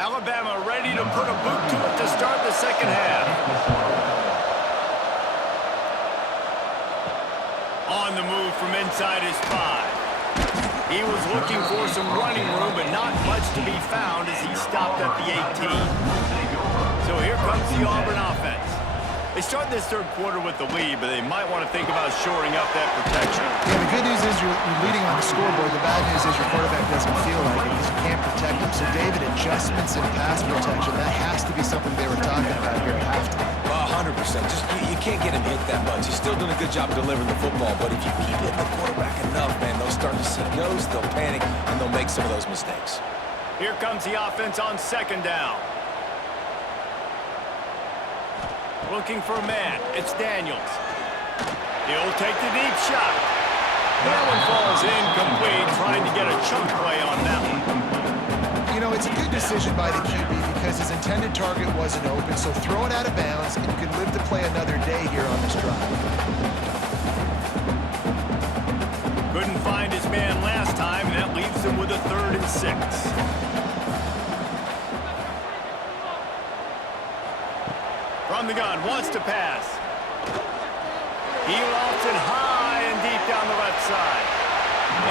Alabama ready to put a boot to it to start the second half. On the move from inside his 5. He was looking for some running room, but not much to be found as he stopped at the 18. So here comes the Auburn offense. They start this third quarter with the lead, but they might want to think about shoring up that protection. Yeah, the good news is you're leading on the scoreboard. The bad news is your quarterback doesn't feel like it because you can't protect him. So, David, adjustments in pass protection, that has to be something they were talking about here at halftime. 100%. Just you can't get him hit that much. He's still doing a good job delivering the football, but if you keep hitting the quarterback enough, man, they'll start to see ghosts, they'll panic, and they'll make some of those mistakes. Here comes the offense on second down. Looking for a man. It's Daniels. He'll take the deep shot. That one falls incomplete, trying to get a chunk play on that one. You know, it's a good decision by the QB because his intended target wasn't open, so throw it out of bounds, and you can live to play another day here on this drive. Couldn't find his man last time, and that leaves him with a 3rd and 6. From the gun, wants to pass. He lofts it high and deep down the left side.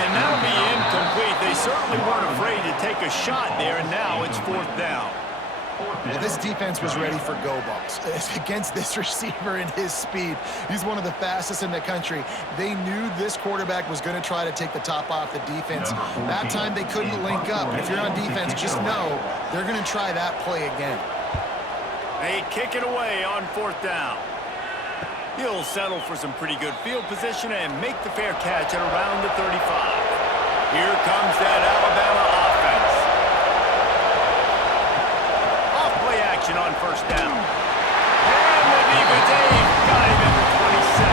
And that'll be incomplete. They certainly weren't afraid to take a shot there, and now it's 4th down. Well, this defense was ready for go balls. Against this receiver and his speed, he's one of the fastest in the country. They knew this quarterback was going to try to take the top off the defense. That time they couldn't link up. But if you're on defense, just know they're going to try that play again. They kick it away on 4th down. He'll settle for some pretty good field position and make the fair catch at around the 35. Here comes that Alabama offense. Off-play action on 1st down. And the defense got him at the 27.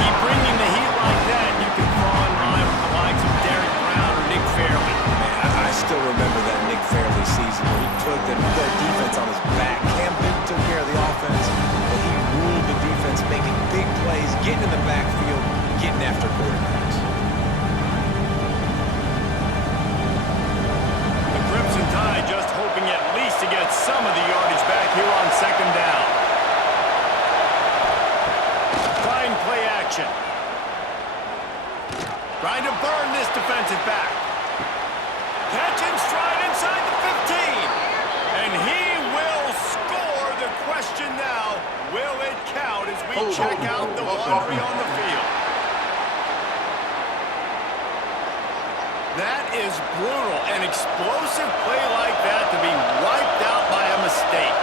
Keep bringing the heat like that, you can fall in line with the likes of Derek Brown or Nick Fairley. Man, I still remember that Nick Fairley season where he put the defense on his back. Cam Benton took care of the offense, but he ruled the defense, making big plays, getting in the backfield, getting after quarterbacks. The Crimson Tide just hoping at least to get some of the yardage back here on 2nd down. Trying play action. Trying to burn this defensive back. Catch and stride inside the 15. And he will score. The question now, will it count as we check out the laundry on the field? That is brutal. An explosive play like that to be wiped out by a mistake.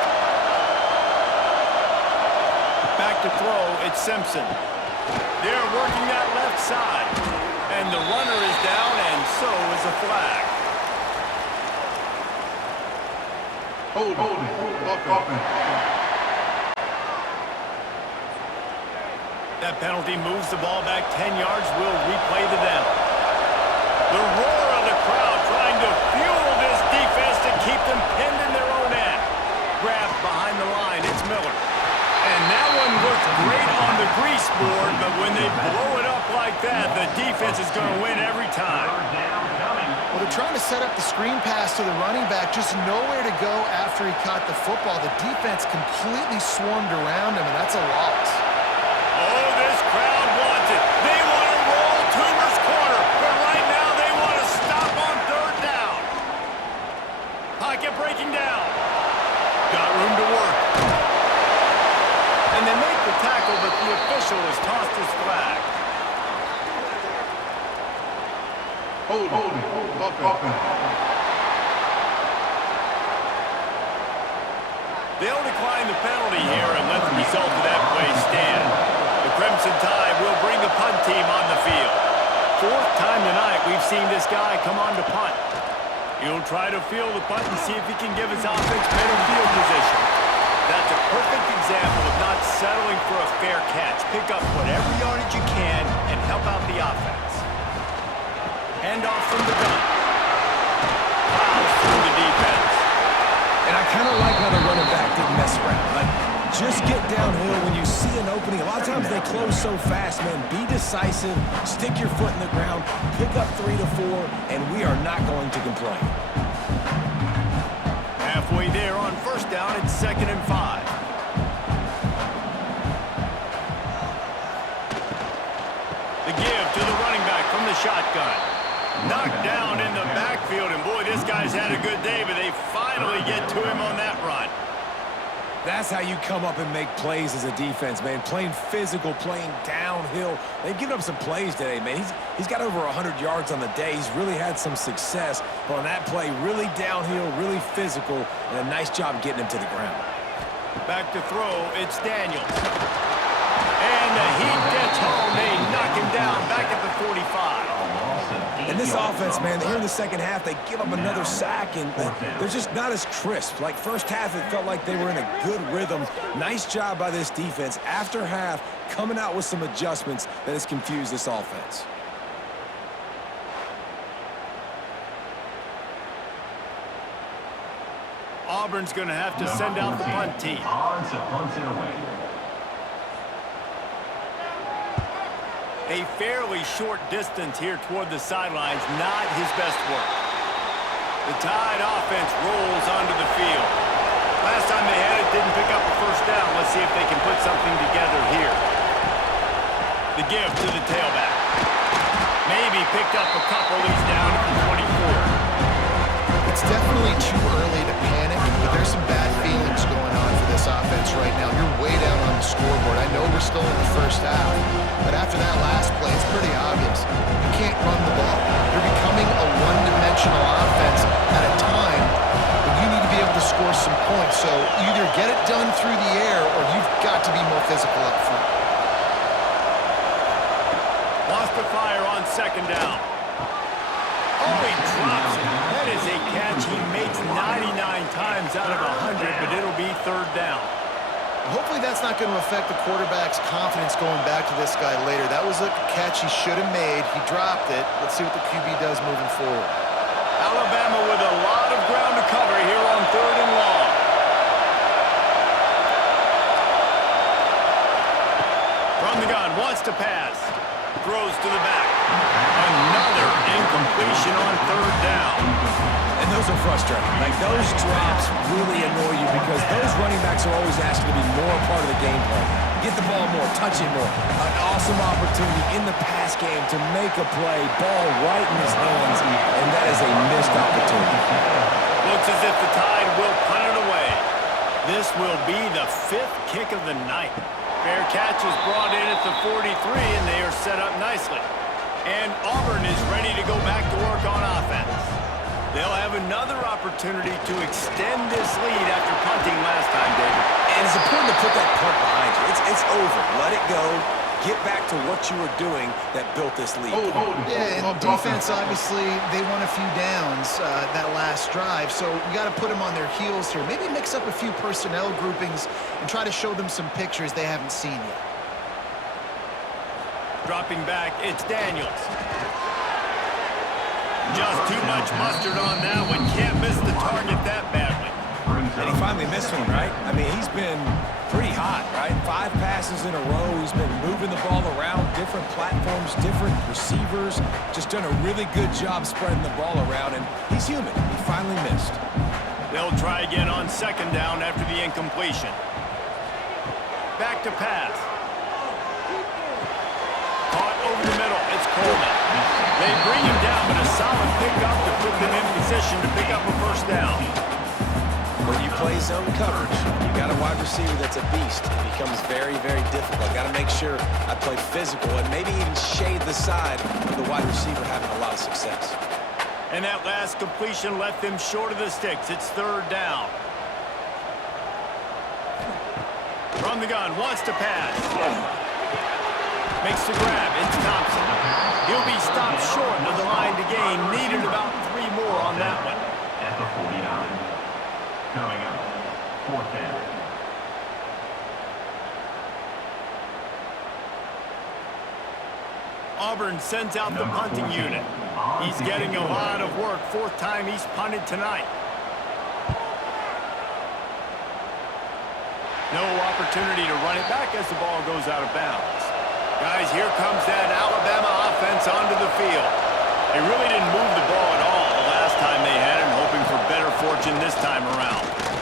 Back to throw, it's Simpson. They're working that left side. And the runner is down, and so is a flag. Hold it. That penalty moves the ball back 10 yards. We'll replay the down. The roar of the crowd trying to fuel this defense to keep them pinned in their own end. Grabbed behind the line, it's Miller. And that one looked great on the grease board, but when they blow it up like that, the defense is going to win every time. Well, they're trying to set up the screen pass to the running back, just nowhere to go after he caught the football. The defense completely swarmed around him, and that's a loss. Oh, this crowd wants it. They want to roll Toomer's corner, but right now they want to stop on 3rd down. Pocket breaking down. Got room to work. And they make the tackle, but the official has tossed his flag. Hold it. They'll decline the penalty here and let the result of that play stand. The Crimson Tide will bring the punt team on the field. 4th time tonight we've seen this guy come on to punt. He'll try to field the punt and see if he can give his offense better field position. That's a perfect example of not settling for a fair catch. Pick up whatever yardage you can and help out the offense. Handoff from the gun. Plows through the defense. And I kind of like how the running back didn't mess around. Like, just get downhill when you see an opening. A lot of times they close so fast, man. Be decisive, stick your foot in the ground, pick up 3 to 4, and we are not going to complain. halfway there on first down. It's 2nd and 5. The give to the running back from the shotgun. Knocked down in the backfield, and boy, this guy's had a good day, but they finally get to him on that run. That's how you come up and make plays as a defense, man. Playing physical, playing downhill. They've given up some plays today, man. He's got over 100 yards on the day. He's really had some success. But on that play, really downhill, really physical, and a nice job getting him to the ground. Back to throw, it's Daniels. And the heat gets home. They knock him down back at the 45. And this offense, man, here in the second half, they give up another sack, and they're just not as crisp. Like, first half, it felt like they were in a good rhythm. Nice job by this defense. After half, coming out with some adjustments that has confused this offense. Auburn's going to have to send out the punt team. A fairly short distance here toward the sidelines, not his best work. The Tide offense rolls onto the field. Last time they had it, didn't pick up a first down. Let's see if they can put something together here. The give to the tailback. Maybe picked up a couple. He's down at the 24. It's definitely too early to panic, but there's some bad feelings going on for this offense right now. You're way down on the scoreboard. I know we're still in the first half, but after that last play, it's pretty obvious. You can't run the ball. You're becoming a one-dimensional offense at a time when you need to be able to score some points. So either get it done through the air or you've got to be more physical up front. Lost the fire on 2nd down. Oh, he drops it. That is a catch he makes 99 times out of 100, but it'll be 3rd down. Hopefully that's not going to affect the quarterback's confidence going back to this guy later. That was a catch he should have made. He dropped it. Let's see what the QB does moving forward. Alabama with a lot of ground to cover here on 3rd and long. From the gun, wants to pass. Throws to the back. Another incompletion on 3rd down. And those are frustrating. Like, those drops really annoy you because those running backs are always asked to be more a part of the game plan. Get the ball more, touch it more. An awesome opportunity in the pass game to make a play, ball right in his hands, and that is a missed opportunity. Looks as if the Tide will punt it away. This will be the 5th kick of the night. Fair catch is brought in at the 43, and they are set up nicely. And Auburn is ready to go back to work on offense. They'll have another opportunity to extend this lead after punting last time, David. And it's important to put that punt behind you. It's over. Let it go. Get back to what you were doing that built this lead. Yeah, and defense, obviously, they won a few downs that last drive, so we got to put them on their heels here. Maybe mix up a few personnel groupings and try to show them some pictures they haven't seen yet. Dropping back, it's Daniels. Just too much mustard on that one. Can't miss the target that badly. And he finally missed one, right? I mean, he's been pretty hot, right? 5 passes in a row. He's been moving the ball around, different platforms, different receivers. Just done a really good job spreading the ball around, and he's human. He finally missed. They'll try again on 2nd down after the incompletion. Back to pass. Caught over the middle. It's Coleman. They bring him down, but a solid pickup to put them in position to pick up a first down. When you play zone coverage, you got a wide receiver that's a beast. It becomes very, very difficult. Got to make sure I play physical and maybe even shade the side of the wide receiver having a lot of success. And that last completion left them short of the sticks. It's 3rd down. From the gun, wants to pass. Makes the grab. It's Thompson. He'll be stopped short of the line to gain. Needed about 3 more on that one. At the 49. Coming up, 4th down. Auburn sends out the punting unit. He's getting a lot of work. 4th time he's punted tonight. No opportunity to run it back as the ball goes out of bounds. Guys, here comes that Alabama offense onto the field. They really didn't move the ball at all the last time they had it, hoping for better fortune this time around.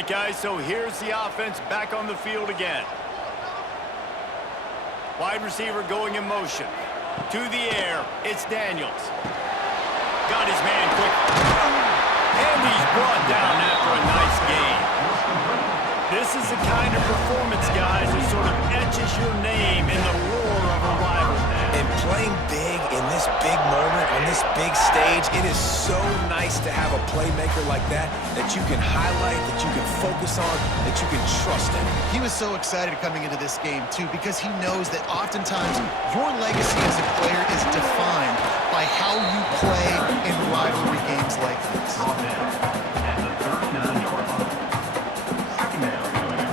right, guys, so here's the offense back on the field again. Wide receiver going in motion. To the air, it's Daniels. Got his man quick. And he's brought down after a nice gain. This is the kind of performance, guys, that sort of etches your name in the roar of a rival. And playing big in this big moment, on this big stage, it is so nice to have a playmaker like that you can highlight, that you can focus on, that you can trust in. He was so excited coming into this game, too, because he knows that oftentimes your legacy as a player is defined by how you play in rivalry games like this. At the 39-yard line. Second down coming up.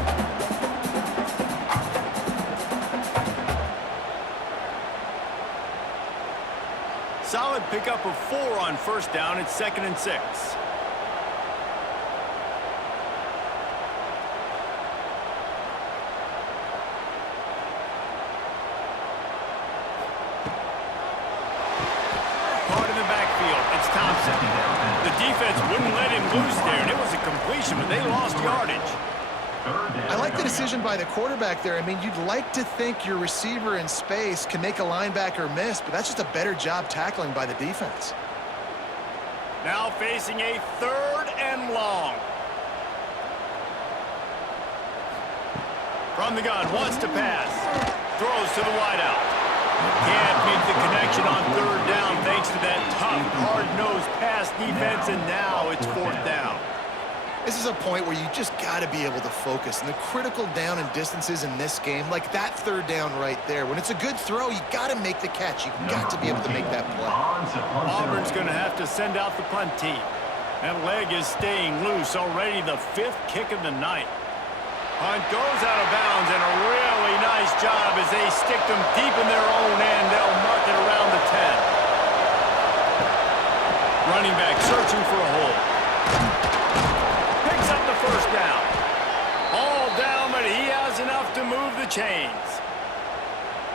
Solid pickup of 4 on first down. It's 2nd and 6. Caught in the backfield. It's Thompson. The defense wouldn't let him loose there, and it was a completion, but they lost yardage. I like the decision by the quarterback there. I mean, you'd like to think your receiver in space can make a linebacker miss, but that's just a better job tackling by the defense. Now facing a 3rd and long. From the gun, wants to pass. Throws to the wideout. Can't make the connection on 3rd down thanks to that tough, hard-nosed pass defense, and now it's 4th down. This is a point where you just got to be able to focus. And the critical down and distances in this game, like that 3rd down right there, when it's a good throw, you got to make the catch. You got to be able to make that play. Auburn's going to have to send out the punt team. That leg is staying loose. Already the 5th kick of the night. Punt goes out of bounds, and a really nice job as they stick them deep in their own end. They'll mark it around the 10. Running back searching for a hole. Picks up the 1st down. All down, but he has enough to move the chains.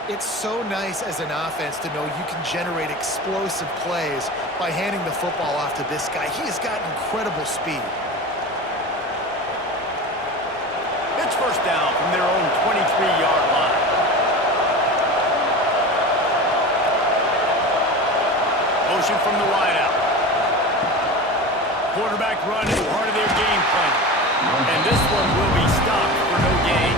It's so nice as an offense to know you can generate explosive plays by handing the football off to this guy. He has got incredible speed. It's 1st down from their own 23-yard line. Motion from the wideout. Quarterback run is part of their game plan. And this one will be stopped for no gain.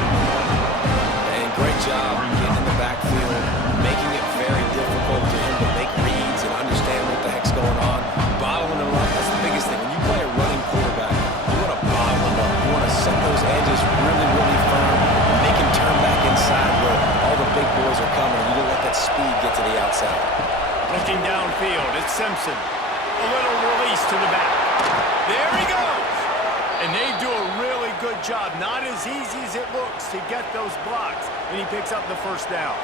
And great job getting in the backfield, making it very difficult for him to make reads and understand what the heck's going on. Bottling him up, that's the biggest thing. When you play a running quarterback, you want to bottle him up. You want to set those edges really, really firm and make him turn back inside where all the big boys are coming. You don't let that speed get to the outside. Looking downfield, it's Simpson. A little release to the back. There he goes! And they do a really good job. Not as easy as it looks to get those blocks. And he picks up the 1st down.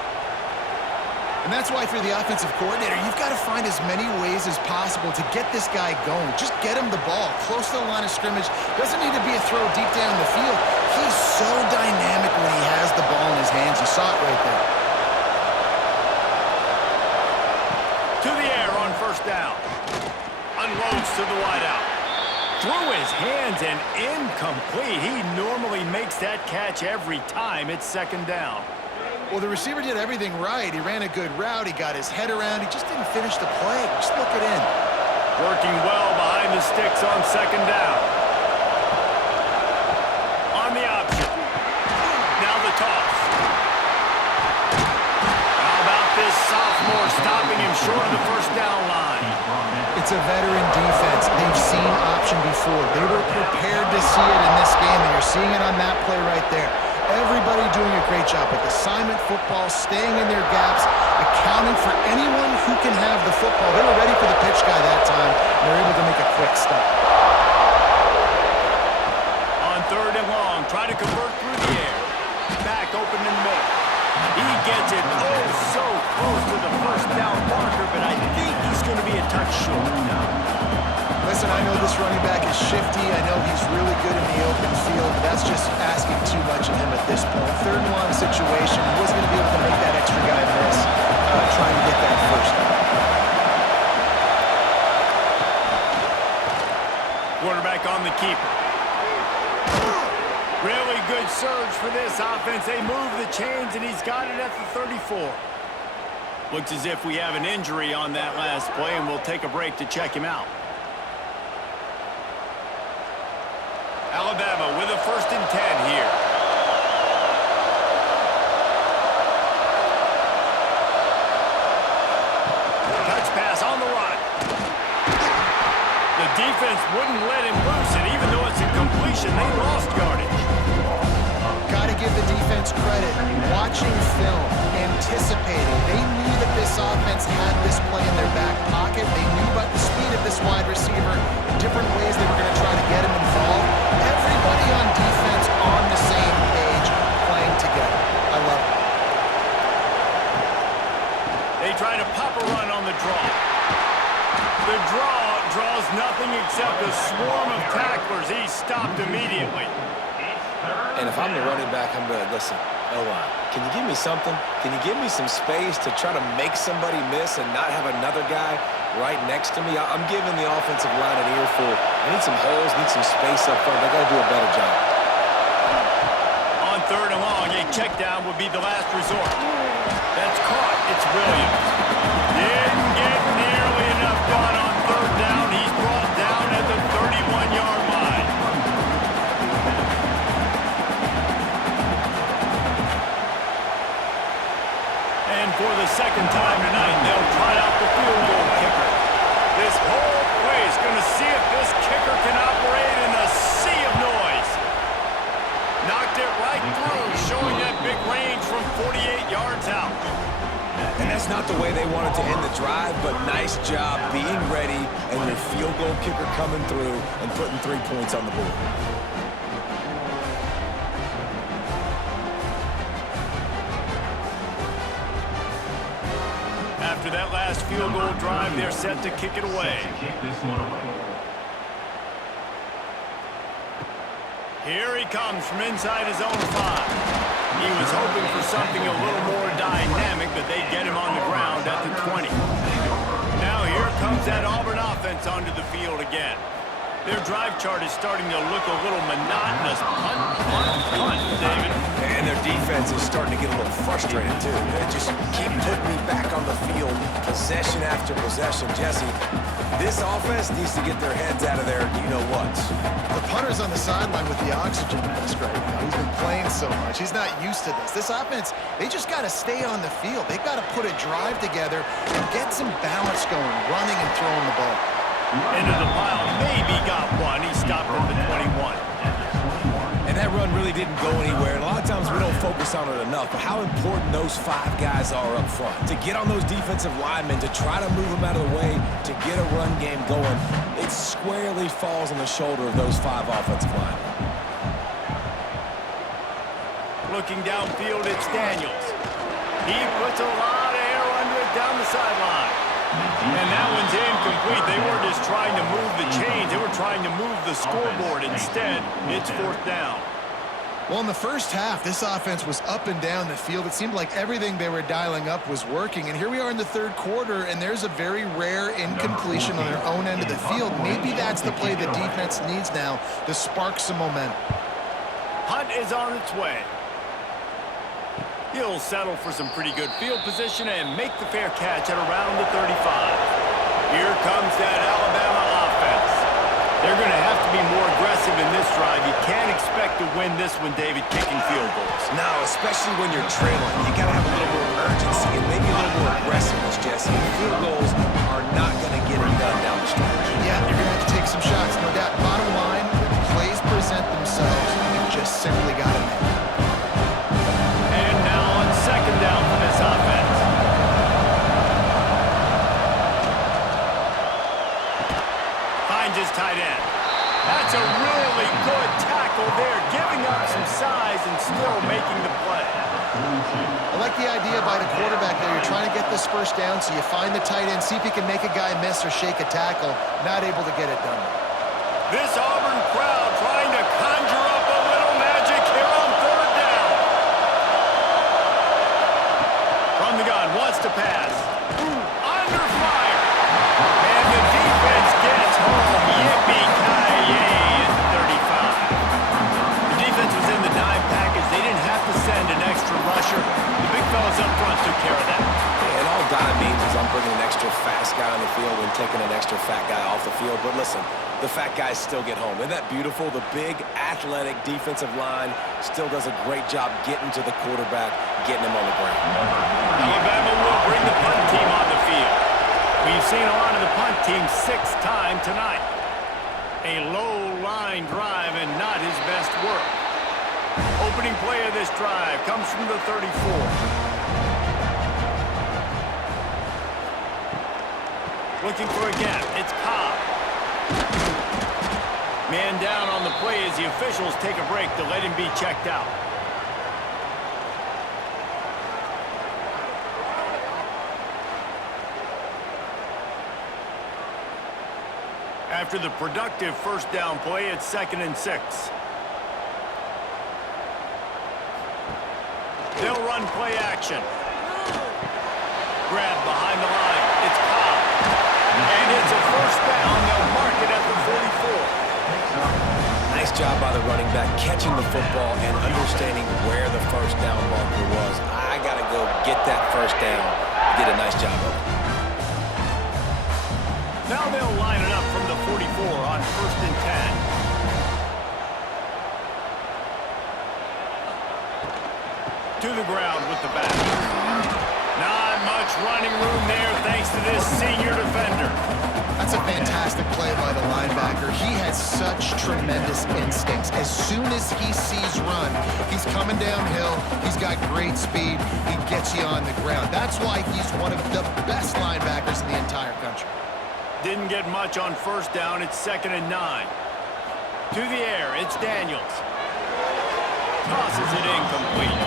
And that's why, if you're the offensive coordinator, you've got to find as many ways as possible to get this guy going. Just get him the ball close to the line of scrimmage. Doesn't need to be a throw deep down the field. He's so dynamic when he has the ball in his hands. You saw it right there. To the air on 1st down. Unloads to the wideout. Through his hands and incomplete. He normally makes that catch every time. It's 2nd down. Well, the receiver did everything right. He ran a good route. He got his head around. He just didn't finish the play. Just look it in. Working well behind the sticks on 2nd down. On the option. Now the toss. How about this sophomore stopping him short of the 1st down line? It's a veteran defense. They've seen option before. They were prepared to see it in this game, and you're seeing it on that play right there. Everybody doing a great job with assignment football, staying in their gaps, accounting for anyone who can have the football. They were ready for the pitch guy that time, and they're able to make a quick stop. On 3rd and long, try to convert through the air. Back open in the middle. He gets it so close to the 1st down marker, but I think he's going to be a touch short. Listen, I know this running back is shifty. I know he's really good in the open field, but that's just asking too much of him at this point. 3rd and long situation. He wasn't going to be able to make that extra guy miss trying to get that 1st down. Quarterback on the keeper. Really good surge for this offense. They move the chains, and he's got it at the 34. Looks as if we have an injury on that last play, and we'll take a break to check him out. Alabama with a 1st and 10 here. Touch pass on the run. The defense wouldn't let him loose, and even though it's a completion, they lost yardage. Got to give the defense credit. Watching film, anticipating. They knew that this offense had this play in their back pocket. They knew about the speed of this wide receiver, the different ways they were going to try to get him involved. Everybody on defense on the same page, playing together. I love it. They try to pop a run on the draw. The draw draws nothing except a swarm of tacklers. He's stopped immediately. And if I'm the running back, I'm going to, listen, O-line, can you give me something? Can you give me some space to try to make somebody miss and not have another guy right next to me? I'm giving the offensive line an earful. I need some holes, need some space up front. They got to do a better job. On 3rd and long, a check down would be the last resort. That's caught. It's Williams. Didn't get nearly enough done on 3rd down. He's brought down at the 31-yard line. And for the 2nd time tonight, they'll try out the field goal kicker. This whole play is going to see if this kicker can operate in a sea of noise. Knocked it right through, showing that big range from 48 yards out. And that's not the way they wanted to end the drive, but nice job being ready and your field goal kicker coming through and putting 3 points on the board. After that last field goal drive, they're set to kick it away. Kick this one away. Here he comes from inside his own 5. He was hoping for something a little more dynamic, but they get him on the ground at the 20. Now here comes that Auburn offense onto the field again. Their drive chart is starting to look a little monotonous. Punt, punt, punt, David. And their defense is starting to get a little frustrated, too. They just keep putting me back on the field, possession after possession. Jesse, this offense needs to get their heads out of there, you-know-what. The punter's on the sideline with the oxygen mask right now. He's been playing so much. He's not used to this. This offense, they just got to stay on the field. They've got to put a drive together and get some balance going, running and throwing the ball. Into the pile, maybe got one. He stopped at the 21. And that run really didn't go anywhere. And a lot of times we don't focus on it enough, but how important those 5 guys are up front. To get on those defensive linemen, to try to move them out of the way, to get a run game going, it squarely falls on the shoulder of those 5 offensive linemen. Looking downfield, it's Daniels. He puts a lot of air under it down the sideline. And that one's incomplete. They were just trying to move the chains. They were trying to move the scoreboard. Instead, it's 4th down. Well, in the first half, this offense was up and down the field. It seemed like everything they were dialing up was working. And here we are in the 3rd quarter, and there's a very rare incompletion on their own end of the field. Maybe that's the play the defense needs now to spark some momentum. Hunt is on its way. He'll settle for some pretty good field position and make the fair catch at around the 35. Here comes that Alabama offense. They're going to have to be more aggressive in this drive. You can't expect to win this one, David, kicking field goals. No, especially when you're trailing. You got to have a little more urgency and maybe a little more aggressiveness, Jesse. Field goals are not going to get it done down the stretch. Yeah, you're going to have to take some shots, no doubt. Bottom line, when plays present themselves, you just simply got to make it. And now on 2nd down for this offense. Finds his tight end. That's a really good tackle there, giving up some size and still making the play. I like the idea by the quarterback there. You're trying to get this 1st down, so you find the tight end, see if you can make a guy miss or shake a tackle. Not able to get it done. This Auburn crowd trying to conjure up a little magic here on 3rd down. From the gun, wants to pass. Under fire. And the defense gets home. Yippee-ki-yay at 35. The defense was in listen, the fat guys still get home. Isn't that beautiful? The big, athletic defensive line still does a great job getting to the quarterback, getting him on the ground. Alabama will bring the punt team on the field. We've seen a lot of the punt team 6 times tonight. A low-line drive and not his best work. Opening play of this drive comes from the 34. Looking for a gap. It's Cobb. Man down on the play as the officials take a break to let him be checked out. After the productive first down play, it's 2nd and 6. They'll run play action. Grab behind the line. It's Cobb. And it's a first down. They'll mark it at the 44. Nice job by the running back, catching the football and understanding where the first down marker was. I got to go get that first down. He did a nice job of it. Now they'll line it up from the 44 on 1st and 10. To the ground with the back. Not much running room there thanks to this senior defender. That's a fantastic play by the linebacker. He has such tremendous instincts. As soon as he sees run, he's coming downhill. He's got great speed. He gets you on the ground. That's why he's one of the best linebackers in the entire country. Didn't get much on first down. It's 2nd and 9. To the air, it's Daniels. Tosses it incomplete.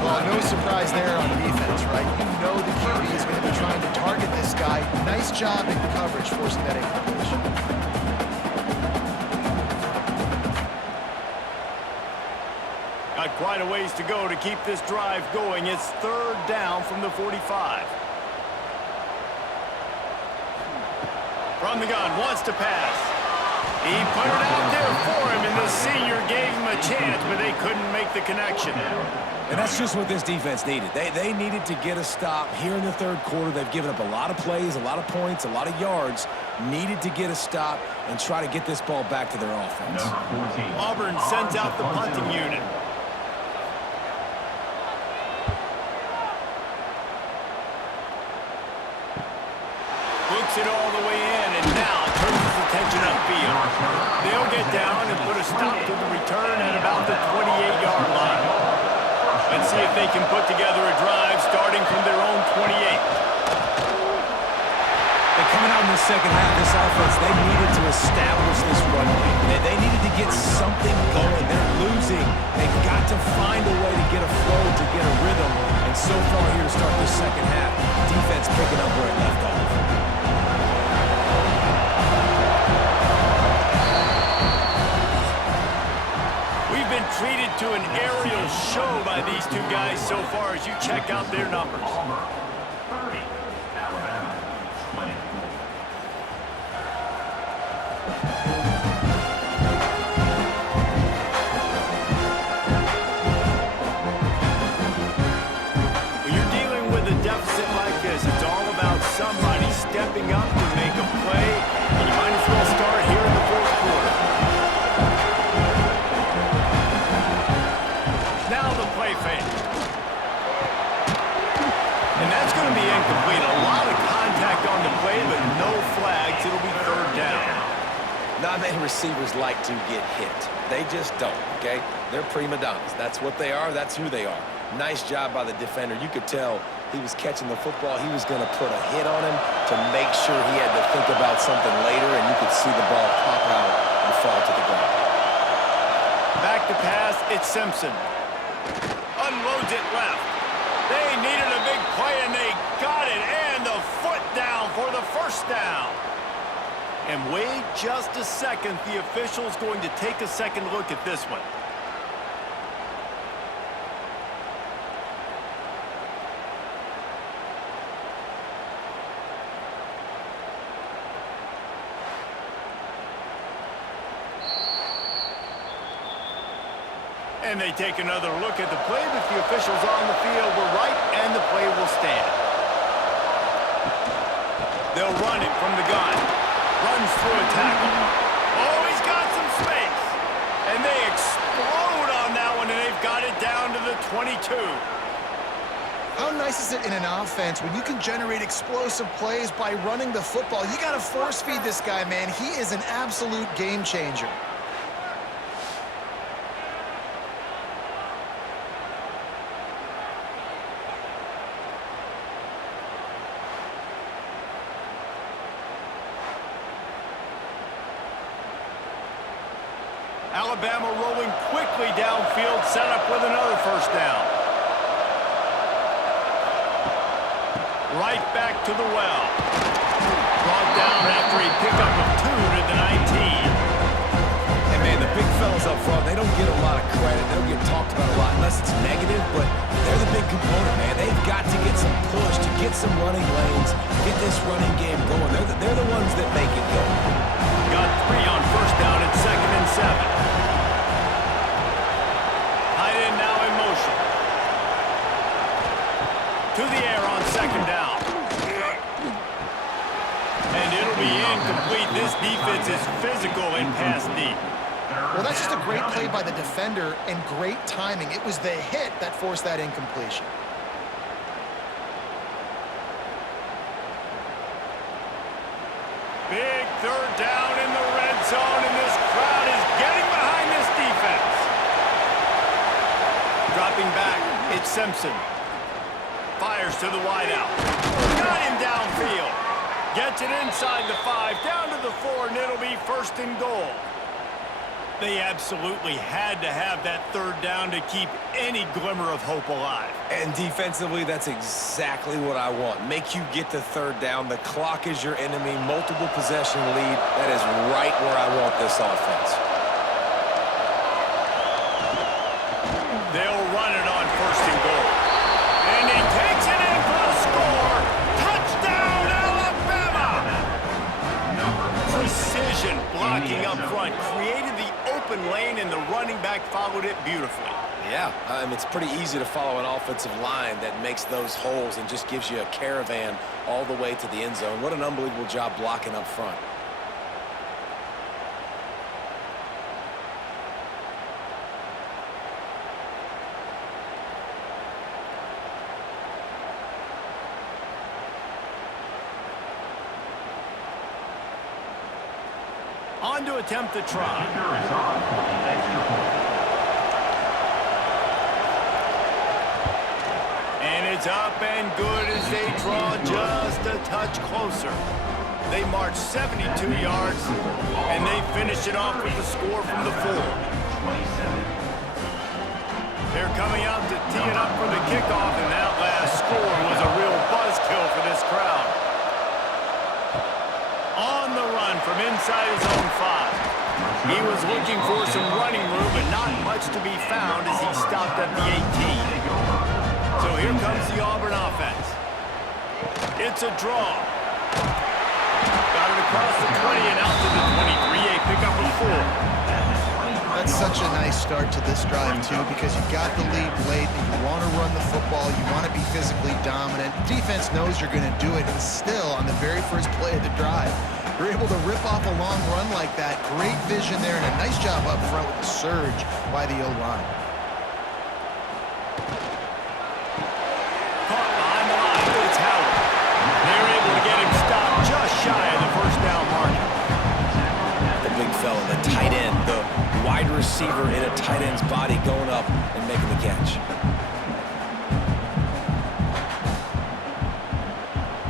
Well, no surprise there on defense, right? You know the QB is going to be trying to target this guy. Nice job in coverage forcing that incompletion. Got quite a ways to go to keep this drive going. It's 3rd down from the 45. From the gun, wants to pass. He put it out there for him, and the senior gave him a chance, but they couldn't make the connection. And that's just what this defense needed. They needed to get a stop here in the 3rd quarter. They've given up a lot of plays, a lot of points, a lot of yards. Needed to get a stop and try to get this ball back to their offense. Auburn sends out the punting unit. Hooks it all the way in, and now turns his attention upfield. They'll get down and put a stop to the return at about the 28-yard line. Let's see if they can put together a drive starting from their own 28. They're coming out in the second half, this offense, they needed to establish this run game. They needed to get something going. They're losing. They've got to find a way to get a flow, to get a rhythm. And so far here to start this second half, defense picking up where it left off. Been treated to an aerial show by these two guys so far as you check out their numbers. Auburn, 30. Alabama, 20. When you're dealing with a deficit like this, it's all about somebody stepping up to make a play, and you might as well start here in the 4th quarter. Now the play fake. And that's going to be incomplete. A lot of contact on the play, but no flags. It'll be 3rd down. Not many receivers like to get hit. They just don't, okay? They're prima donnas. That's what they are. That's who they are. Nice job by the defender. You could tell he was catching the football. He was going to put a hit on him to make sure he had to think about something later, and you could see the ball pop out and fall to the ground. Back to pass. It's Simpson. Unloads it left. They needed a big play, and they got it. And the foot down for the first down. And wait just a second. The official's going to take a second look at this one. And they take another look at the play, but the officials on the field were right, and the play will stand. They'll run it from the gun. Runs through a tackle. Oh, he's got some space. And they explode on that one, and they've got it down to the 22. How nice is it in an offense when you can generate explosive plays by running the football? You got to force feed this guy, man. He is an absolute game changer. Alabama rolling quickly downfield, set up with another first down. Right back to the well. Brought down after a pickup of 2 to the 19. And man, the big fellas up front, they don't get a lot of credit. They don't get talked about a lot unless it's negative, but they're the big component, man. They've got to get some push, to get some running lanes, get this running game going. They're the ones that make it go. Got 3 on first down at 2nd and 7. Tight end now in motion. To the air on 2nd down. And it'll be incomplete. This defense is physical in pass deep. Well, that's just a great play by the defender and great timing. It was the hit that forced that incompletion. Big 3rd down in the red zone, and this crowd is getting behind this defense. Dropping back, it's Simpson. Fires to the wideout. Got him downfield. Gets it inside the 5, down to the 4, and it'll be 1st and goal. They absolutely had to have that 3rd down to keep any glimmer of hope alive. And defensively, that's exactly what I want. Make you get the 3rd down. The clock is your enemy. Multiple possession lead. That is right where I want this offense. They'll run it on 1st and goal. And he takes it in for the score. Touchdown, Alabama! Precision blocking up front created the open lane, and the running back followed it beautifully. Yeah, it's pretty easy to follow an offensive line that makes those holes and just gives you a caravan all the way to the end zone. What an unbelievable job blocking up front. On to attempt the try. And it's up and good as they draw just a touch closer. They march 72 yards, and they finish it off with the score from the 4. They're coming out to tee it up for the kickoff, and that last score was a real buzzkill for this crowd. On the run from inside his own 5. He was looking for some running room, but not much to be found as he stopped at the 18. So here comes the Auburn offense. It's a draw. Got it across the 20 and out to the 23. A pickup of 4. That's such a nice start to this drive, too, because you've got the lead late and you want to run the football. You want to be physically dominant. Defense knows you're going to do it, and still, on the very first play of the drive, you're able to rip off a long run like that. Great vision there, and a nice job up front with the surge by the O-line. Caught behind the line. It's Howard. They're able to get him stopped just shy of the first down marker. The big fella, the tight end, the wide receiver in a tight end's body going up and making the catch.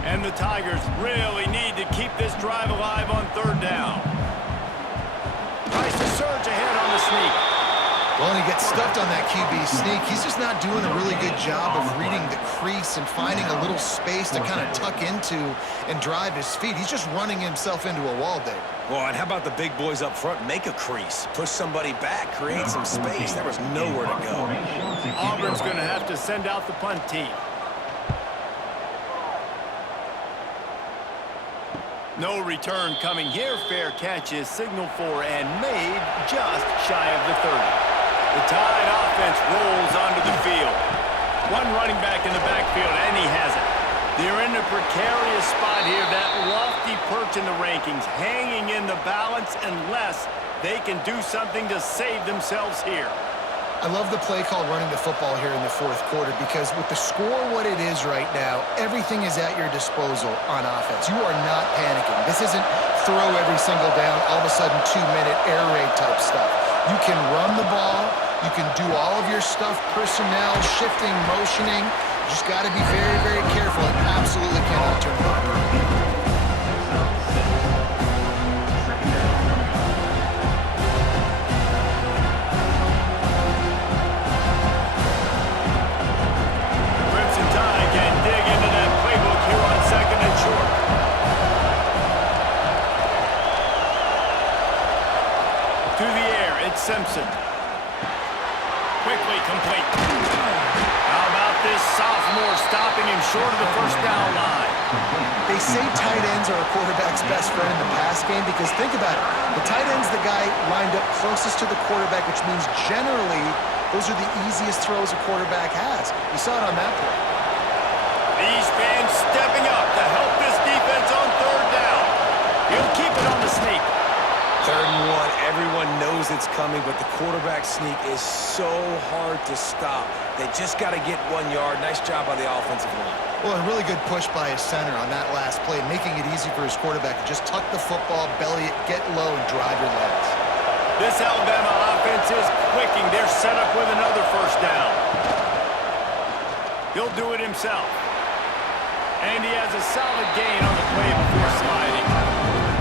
And the Tigers really need to keep this drive alive on 3rd down. Tries to surge ahead on the sneak. Well, and he gets stuffed on that QB sneak. He's just not doing a really good job of reading the crease and finding a little space to kind of tuck into and drive his feet. He's just running himself into a wall, Dave. Well, and how about the big boys up front? Make a crease, push somebody back, create some space. There was nowhere to go. Auburn's going to have to send out the punt team. No return coming here. Fair catch is signaled for and made just shy of the 30. The Tide offense rolls onto the field. One running back in the backfield, and he has it. They're in a precarious spot here, that lofty perch in the rankings, hanging in the balance unless they can do something to save themselves here. I love the play call running the football here in the fourth quarter because with the score what it is right now, everything is at your disposal on offense. You are not panicking. This isn't throw every single down, all of a sudden 2-minute air raid type stuff. You can run the ball. You can do all of your stuff, personnel, shifting, motioning. You just got to be very, very careful and absolutely cannot turn it over. Simpson. Quickly complete. How about this sophomore stopping him short of the first down line? They say tight ends are a quarterback's best friend in the pass game because think about it. The tight end's the guy lined up closest to the quarterback, which means generally those are the easiest throws a quarterback has. You saw it on that play. These fans stepping up to help this defense on third down. He'll keep it on the sneak. 3rd and 1, everyone knows it's coming, but the quarterback sneak is so hard to stop. They just got to get 1 yard. Nice job by the offensive line. Well, a really good push by his center on that last play, making it easy for his quarterback to just tuck the football, belly it, get low, and drive your legs. This Alabama offense is clicking. They're set up with another first down. He'll do it himself. And he has a solid gain on the play before sliding.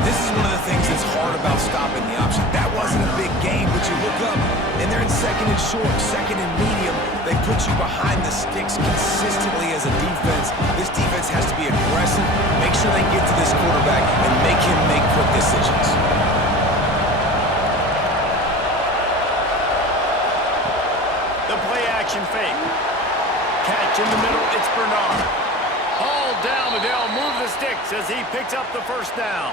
This is one of the things that's hard about stopping the option. That wasn't a big gain, but you look up, and they're in 2nd and short, 2nd and medium. They put you behind the sticks consistently as a defense. This defense has to be aggressive, make sure they get to this quarterback, and make him make quick decisions. The play-action fake. Catch in the middle, it's Bernard. All down, but they'll move the sticks as he picks up the first down.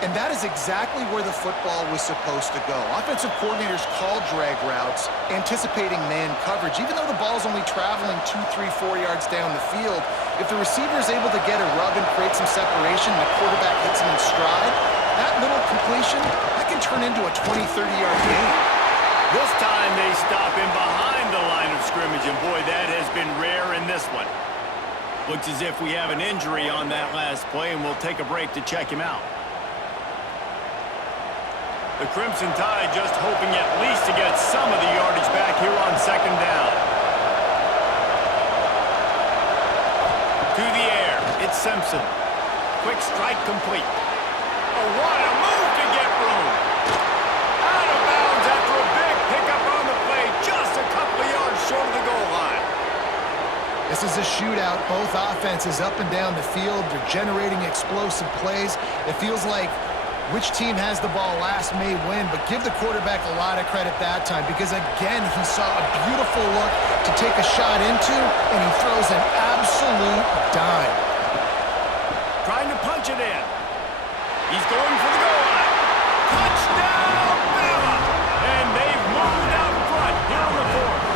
And that is exactly where the football was supposed to go. Offensive coordinators call drag routes, anticipating man coverage. Even though the ball's only traveling 2, 3, 4 yards down the field, if the receiver is able to get a rub and create some separation and the quarterback hits him in stride, that little completion, that can turn into a 20, 30-yard gain. This time they stop him behind the line of scrimmage, and boy, that has been rare in this one. Looks as if we have an injury on that last play, and we'll take a break to check him out. The Crimson Tide just hoping at least to get some of the yardage back here on 2nd down. To the air, it's Simpson. Quick strike complete. Oh, what a move to get room. Out of bounds after a big pickup on the play, just a couple of yards short of the goal line. This is a shootout. Both offenses up and down the field. They're generating explosive plays. It feels like which team has the ball last may win, but give the quarterback a lot of credit that time because, again, he saw a beautiful look to take a shot into, and he throws an absolute dime. Trying to punch it in. He's going for the goal line. Touchdown, Bama! And they've moved out front here in the 4th.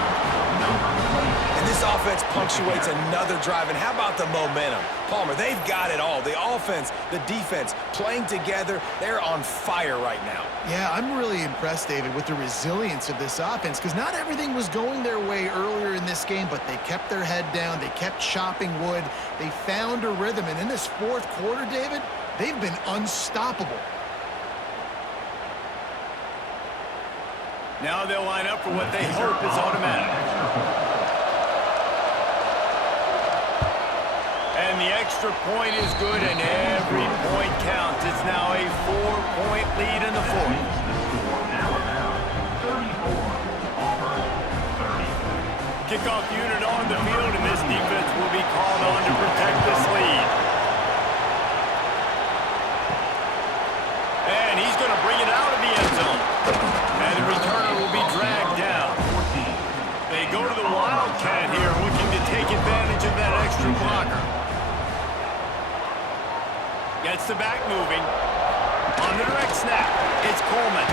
And this offense punctuates another drive. And how about the momentum? Palmer, they've got it all. The offense, the defense, playing together. They're on fire right now. Yeah, I'm really impressed, David, with the resilience of this offense because not everything was going their way earlier in this game, but they kept their head down. They kept chopping wood. They found a rhythm. And in this 4th quarter, David, they've been unstoppable. Now they'll line up for what they hope is automatic. And the extra point is good, and every point counts. It's now a 4-point lead in the 4th. Kickoff unit on the field, and this defense will be called on to protect this lead. And he's going to bring it out of the end zone. And the returner will be dragged down. They go to the Wildcat here, looking to take advantage of that extra blocker. Gets the back moving. On the direct snap, it's Coleman.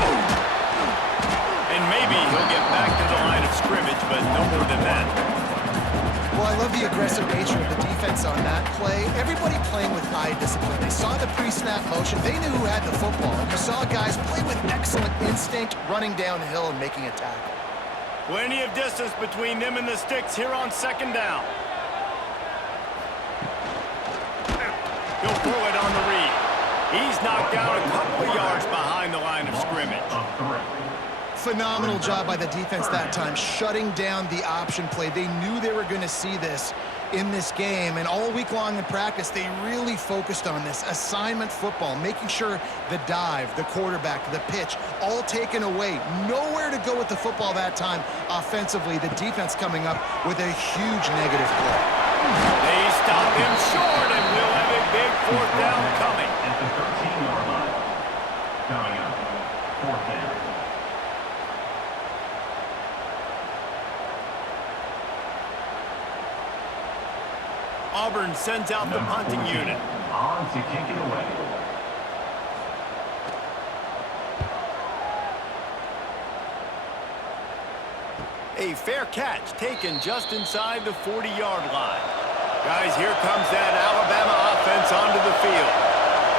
And maybe he'll get back to the line of scrimmage, but no more than that. Well, I love the aggressive nature of the defense. defense on that play, everybody playing with eye discipline. They saw the pre-snap motion. They knew who had the football. And you saw guys play with excellent instinct, running downhill and making a tackle. Plenty of distance between them and the sticks here on second down. He'll pull it on the read. He's knocked down a couple of yards behind the line of scrimmage. Phenomenal job by the defense that time, shutting down the option play. They knew they were going to see this in this game, and all week long in practice, they really focused on this assignment football, making sure the dive, the quarterback, the pitch, all taken away. Nowhere to go with the football that time offensively. The defense coming up with a huge negative play. They stop him short, and we'll have a big fourth down coming. At the 13-yard line. Coming up, fourth down. Auburn sends out the punting unit. On to kick it away. A fair catch taken just inside the 40-yard line. Guys, here comes that Alabama offense onto the field.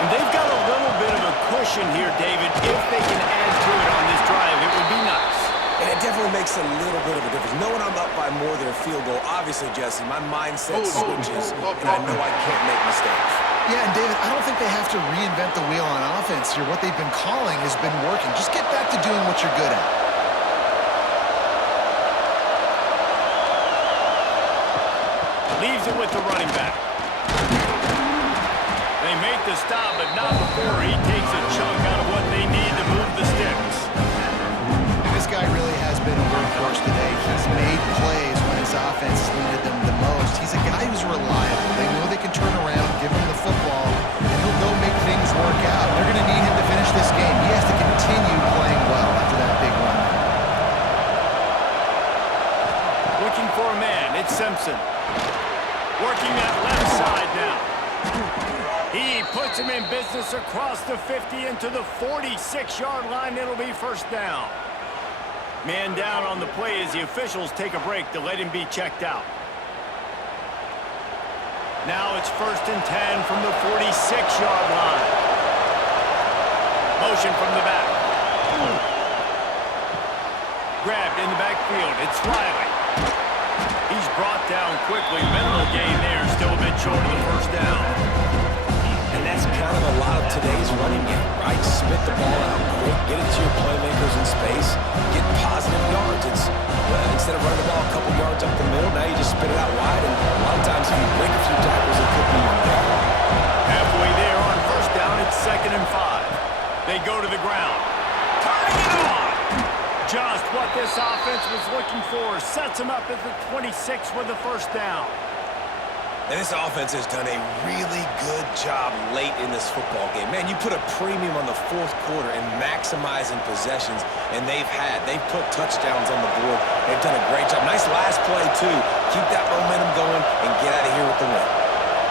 And they've got a little bit of a cushion here, David. If they can add to it on this drive, it would be nice. And it definitely makes a little bit of a difference. Knowing I'm up by more than a field goal, obviously, Jesse, my mindset switches, and I know I can't make mistakes. Yeah, and David, I don't think they have to reinvent the wheel on offense here. What they've been calling has been working. Just get back to doing what you're good at. Leaves it with the running back. They make the stop, but not before he takes a chunk out of what they need to move the sticks. This guy really has been a workhorse today. He's made plays when his offense has needed them the most. He's a guy who's reliable. They know they can turn around, give him the football, and he'll go make things work out. They're going to need him to finish this game. He has to continue playing well after that big run. Looking for a man, it's Simpson. Working that left side now. He puts him in business across the 50 into the 46-yard line. It'll be first down. Man down on the play as the officials take a break to let him be checked out. Now it's 1st and 10 from the 46-yard line. Motion from the back. Grabbed in the backfield. It's Riley. He's brought down quickly. Minimal gain there. Still a bit short of the first down. And that's kind of a lot of today's running game, right? Spit the ball out quick, get it to your playmakers in space, get positive yards. It's instead of running the ball a couple yards up the middle, now you just spit it out wide, and a lot of times if you break a few tackles, it could be your day. Halfway there on first down, it's 2nd and 5. They go to the ground. Turning it on! Just what this offense was looking for. Sets him up at the 26 with the first down. And this offense has done a really good job late in this football game. Man, you put a premium on the fourth quarter and maximizing possessions, and they've put touchdowns on the board. They've done a great job. Nice last play, too. Keep that momentum going and get out of here with the win.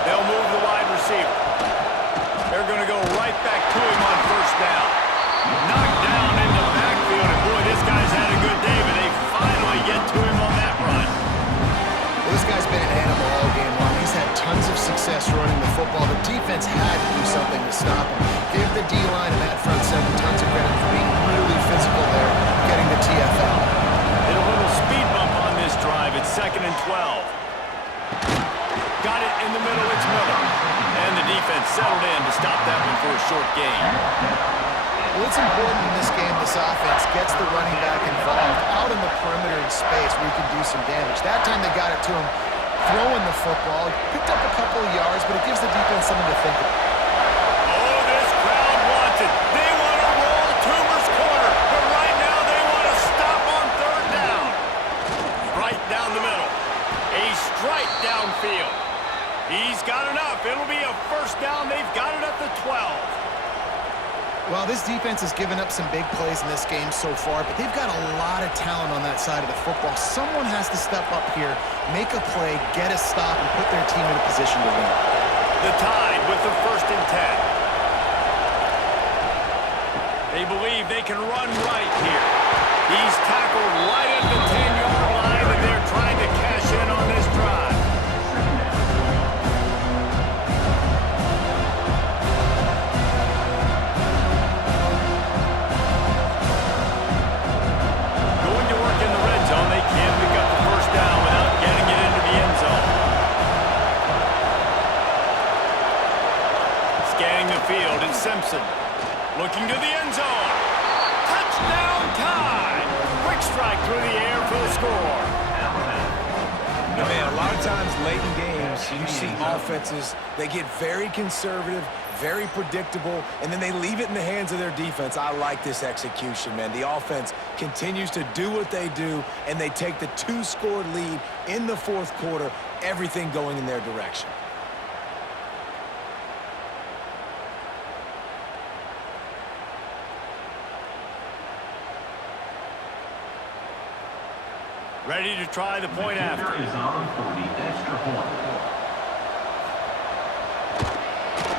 They'll move the wide receiver. They're going to go right back to him on first down. Knocked down in the backfield, and boy, this guy's had a good day, but they finally get to him on that run. Well, this guy's been an animal all game long. He's had tons of success running the football. The defense had to do something to stop him. Give the D-line and that front seven tons of credit for being really physical there, getting the TFL. Hit a little speed bump on this drive. It's 2nd and 12. Got it in the middle. It's Miller. And the defense settled in to stop that one for a short gain. Well, it's important in this game this offense gets the running back involved out in the perimeter in space where he can do some damage. That time they got it to him throwing the football. Picked up a couple of yards, but it gives the defense something to think about. Oh, this crowd wants it. They want to roll Toomer's corner, but right now they want to stop on 3rd down. Right down the middle. A strike downfield. He's got enough. It'll be a first down. They've got it at the 12. Well, this defense has given up some big plays in this game so far, but they've got a lot of talent on that side of the football. Someone has to step up here, make a play, get a stop, and put their team in a position to win. The Tide with the 1st and 10. They believe they can run right here. He's tackled right at the 10-yard line, and they're trying to cash in on this drive. score. Now, man, a lot of times late in games, you see offenses, they get very conservative, very predictable, and then they leave it in the hands of their defense. I like this execution, man. The offense continues to do what they do, and they take the 2-score lead in the fourth quarter, everything going in their direction. Ready to try the point after. Is on for the extra point.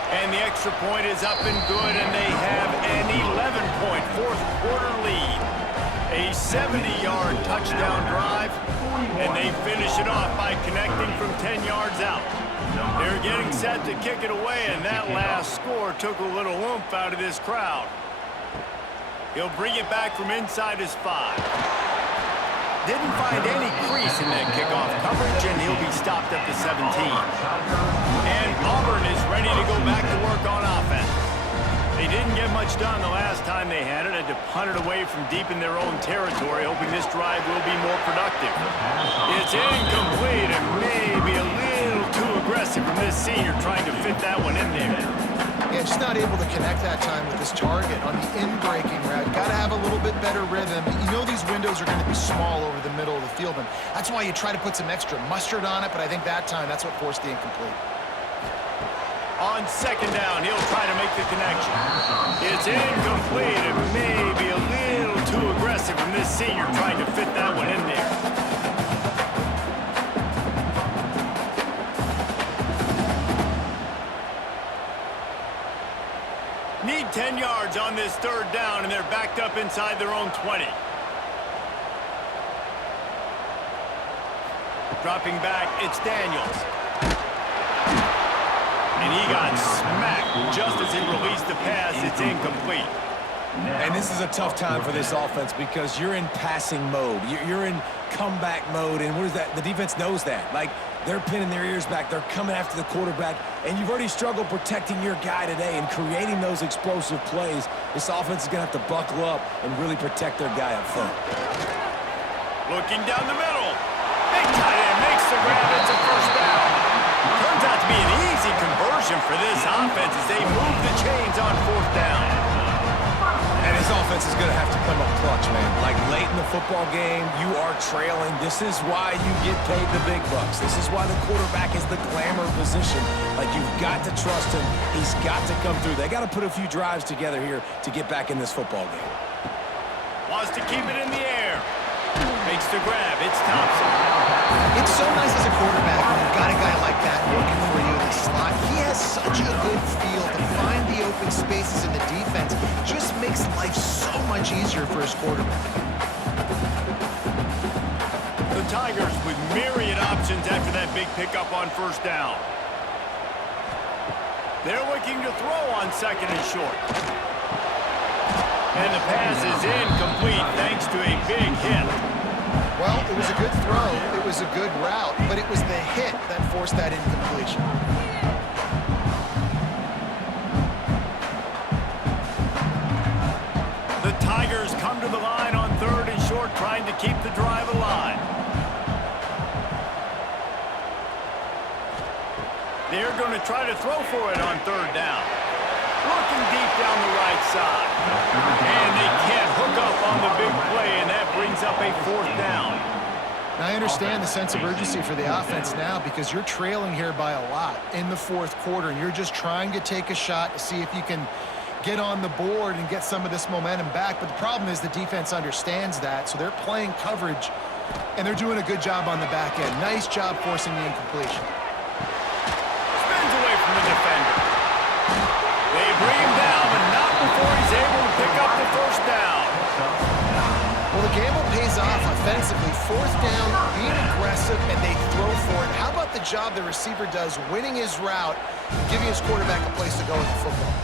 And the extra point is up and good, and they have an 11-point fourth-quarter lead. A 70-yard touchdown drive, and they finish it off by connecting from 10 yards out. They're getting set to kick it away, and that last score took a little oomph out of this crowd. He'll bring it back from inside his 5. Didn't find any crease in that kickoff coverage, and he'll be stopped at the 17. And Auburn is ready to go back to work on offense. They didn't get much done the last time they had it. Had to punt it away from deep in their own territory, hoping this drive will be more productive. It's incomplete and maybe a little too aggressive from this senior trying to fit that one in there. Yeah, just not able to connect that time with his target on the in-breaking route. Got to have a little bit better rhythm. You know these windows are going to be small over the middle of the field, and that's why you try to put some extra mustard on it, but I think that time that's what forced the incomplete. On second down, he'll try to make the connection. It's incomplete and maybe a little too aggressive from this senior trying to fit that one in there. Need 10 yards on this third down, and they're backed up inside their own 20. Dropping back, it's Daniels. And he got smacked just as he released the pass. It's incomplete. And this is a tough time for this offense because you're in passing mode. You're in comeback mode, and what is that? The defense knows that. Like, they're pinning their ears back. They're coming after the quarterback, and you've already struggled protecting your guy today and creating those explosive plays. This offense is going to have to buckle up and really protect their guy up front. Looking down the middle. Big tight end makes the grab. It's a first down. Turns out to be an easy conversion for this offense as they move the chains on fourth down. And his offense is going to have to come up clutch, man. Like, late in the football game, you are trailing. This is why you get paid the big bucks. This is why the quarterback is the glamour position. Like, you've got to trust him. He's got to come through. They got to put a few drives together here to get back in this football game. Wants to keep it in the air. Makes the grab. It's Thompson. It's so nice as a quarterback when you've got a guy like that working for you in the slot. He has such a good feel to find the open spaces in the defense. Just makes life so much easier for his quarterback. The Tigers with myriad options after that big pickup on first down. They're looking to throw on second and short. And the pass is incomplete thanks to a big hit. Well, it was a good throw, it was a good route, but it was the hit that forced that incompletion. The Tigers come to the line on third and short, trying to keep the drive alive. They're going to try to throw for it on third down. Looking deep down the right side. And they can't hook up on the big play, and that brings up a fourth down. Now, I understand the sense of urgency for the offense now because you're trailing here by a lot in the fourth quarter, and you're just trying to take a shot to see if you can get on the board and get some of this momentum back. But the problem is the defense understands that, so they're playing coverage, and they're doing a good job on the back end. Nice job forcing the incompletion. Spins away from the defender. They bring him down, but not before he's able to pick up the first down. Well, the gamble pays off offensively. Fourth down, being aggressive, and they throw for it. How about the job the receiver does winning his route and giving his quarterback a place to go with the football?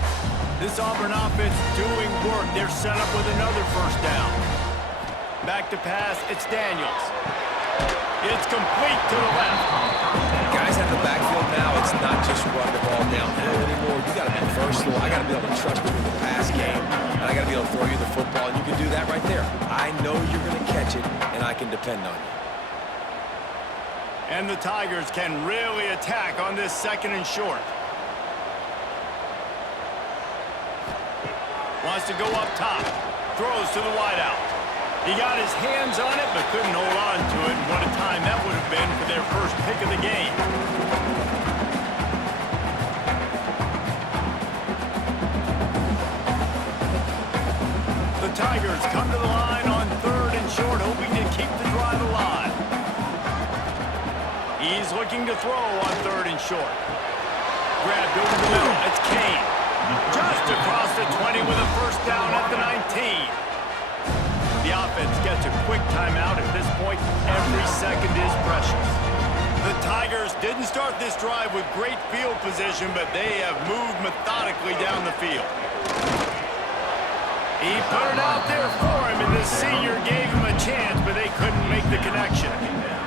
This Auburn offense doing work. They're set up with another first down. Back to pass, it's Daniels. It's complete to the left. Guys at the backfield now, it's not just run the ball downhill anymore. You got to be versatile. I got to be able to trust you in the pass game, and I got to be able to throw you the football, and you can do that right there. I know you're going to catch catch it, and I can depend on you. And the Tigers can really attack on this 2nd and short. Wants to go up top. Throws to the wideout. He got his hands on it, but couldn't hold on to it. What a time that would have been for their first pick of the game. The Tigers come to the line on 3rd and short, hoping to keep the drive alive. He's looking to throw on 3rd and short. Grabbed over the middle. It's Kane. Just across the 20 with a first down at the 19. The offense gets a quick timeout. At this point, every second is precious. The Tigers didn't start this drive with great field position, but they have moved methodically down the field. He put it out there for him, and the senior gave him a chance, but they couldn't make the connection.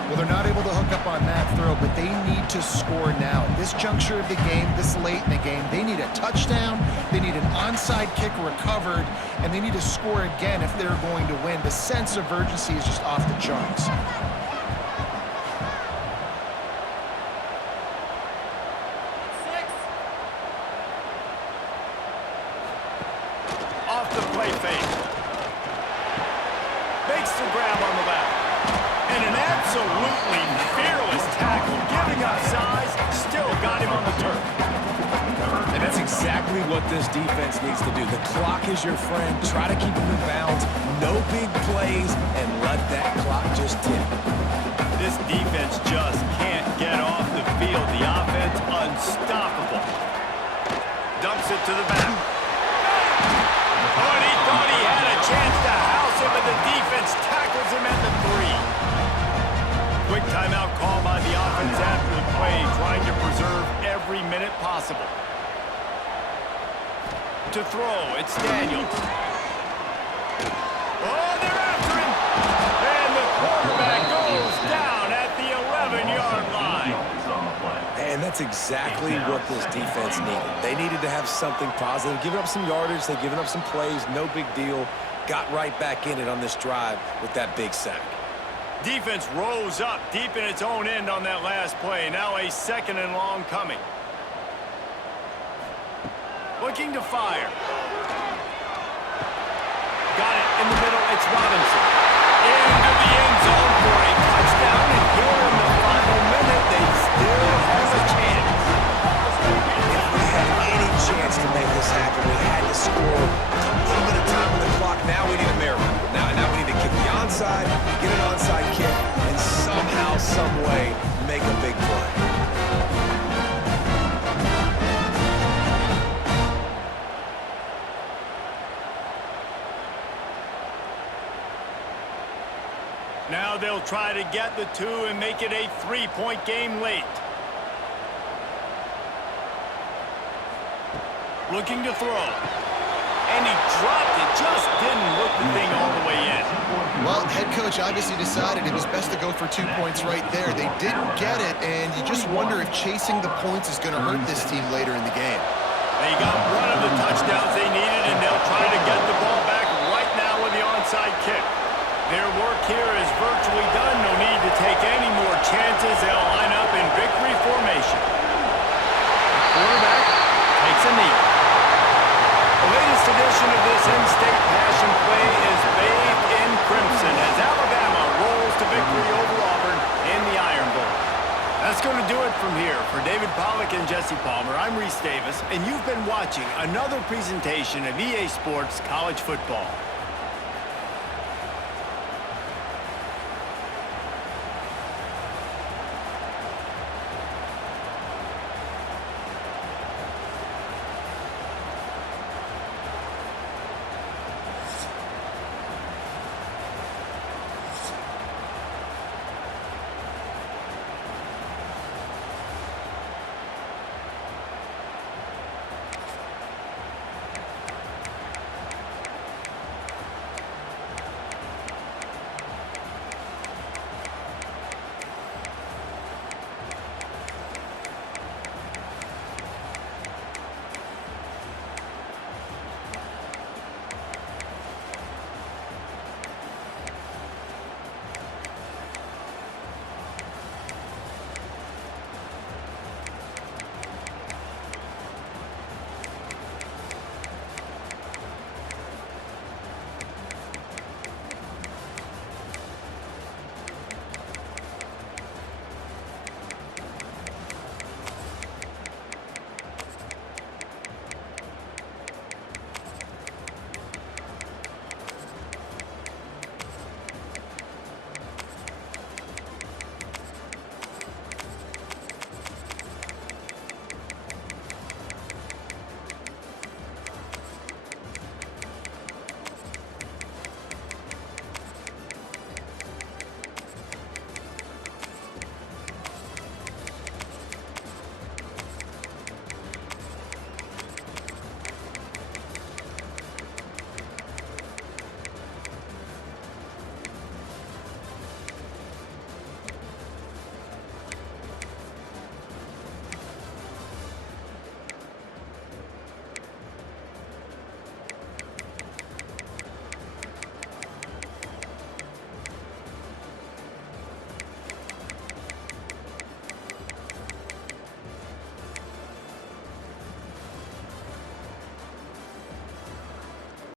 Well, they're not able to hook up on that throw, but they need to score now. This juncture of the game, this late in the game, they need a touchdown, they need an onside kick recovered, and they need to score again if they're going to win. The sense of urgency is just off the charts. Off the play fake. Makes the grab on the left. And an absolutely fearless tackle, giving up size, still got him on the turf. And that's exactly what this defense needs to do. The clock is your friend. Try to keep them in bounds. No big plays, and let that clock just tick. This defense just can't get off the field. The offense unstoppable. Dumps it to the back. Oh, and he thought he had a chance to house him, but the defense tackles him at the 3. Quick timeout call by the offense after the play, trying to preserve every minute possible. To throw, it's Daniels. Oh, they're after him! And the quarterback goes down at the 11-yard line. And that's exactly what this defense needed. They needed to have something positive. Giving up some yardage, they've given up some plays, no big deal. Got right back in it on this drive with that big sack. Defense rose up deep in its own end on that last play. Now a 2nd and long coming. Looking to fire. Got it in the middle. It's Robinson. Into the end zone for a touchdown. And here in the final minute, they still have a chance. If we had any chance to make this happen, we had to score. A little bit of time on the clock. Now we need a miracle. Now we need to kick the onside, get an onside kick, and somehow, some way, make a big play. Now they'll try to get the 2 and make it a 3-point game late. Looking to throw. And he dropped it. Just didn't look the thing all the way in. Well, head coach obviously decided it was best to go for 2 points right there. They didn't get it, and you just wonder if chasing the points is going to hurt this team later in the game. They got one of the touchdowns they needed, and they'll try to get the ball back right now with the onside kick. Their work here is virtually done. No need to take any more chances. They'll line up in victory formation. The quarterback takes a knee. The latest edition of this in-state passion play is bathed in crimson as Alabama rolls to victory over Auburn in the Iron Bowl. That's going to do it from here. For David Pollack and Jesse Palmer, I'm Reese Davis, and you've been watching another presentation of EA Sports College Football.